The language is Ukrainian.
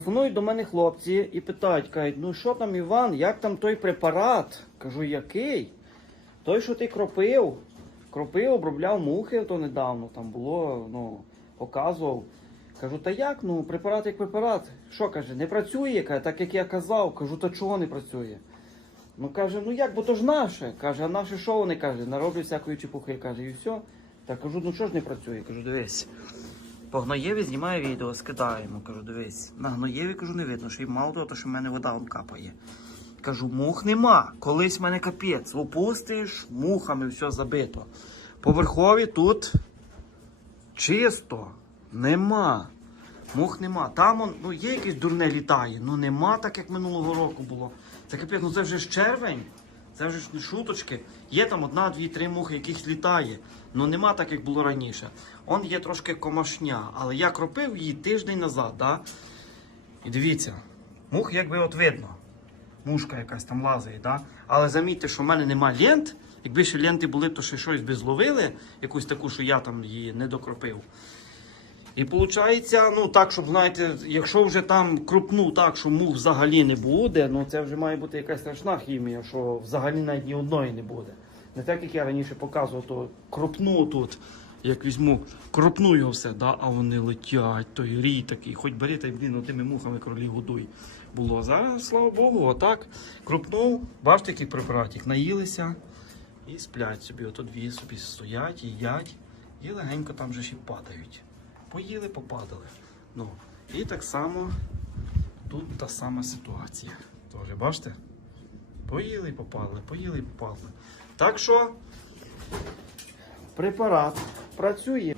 Телефонують до мене хлопці і питають, кажуть, ну що там, Іван, як там той препарат? Кажу, який? Той, що ти кропив, кропив, обробляв мухи, то недавно там було, ну, показував. Кажу, та як? Ну, препарат як препарат. Що каже, не працює, каже, так як я казав. Кажу, та чого не працює? Ну каже, ну як, бо то ж наше. Каже, а наше що вони каже, нароблять всякої чепухи, каже, і все. Та кажу, ну що ж не працює? Кажу, дивись. По гноєві знімаю відео, скидаємо. Кажу, дивись. На гноєві кажу, не видно, що і мало того, що в мене вода он капає. Кажу, мух нема. Колись в мене капець. Опустиш, мухами все забито. Поверхові тут чисто. Нема. Мух нема. Там он, ну, є якесь дурне літає, ну нема так, як минулого року було. Це капець, ну це вже ж червень, це вже ж не шуточки. Є там одна, дві, три мухи, яких літає. Ну нема так, як було раніше. Он є трошки комашня, але я кропив її тиждень назад, да? І дивіться, мух якби от видно. Мушка якась там лазає, да? але замітьте, що в мене нема лент. Якби ще ленти були, то ще щось би зловили, якусь таку, що я там її не докропив. І виходить, ну так, щоб знаєте, якщо вже там крупну так, що мух взагалі не буде, ну це вже має бути якась страшна хімія, що взагалі навіть ні одної не буде. Не так, як я раніше показував, то крупну тут, як візьму, кропну його все, да, а вони летять, той рій такий, хоч бери та й блін, ну, тими мухами кролі годуй. Було. Зараз, слава Богу, отак. Крупнув, бачите, який препаратик, наїлися і сплять собі. Ото дві собі стоять, їдять, і легенько там вже ще падають. Поїли, попадали. Ну, і так само тут та сама ситуація. Тоже, бачите? Поїли і попали, поїли і попали. Так що препарат працює.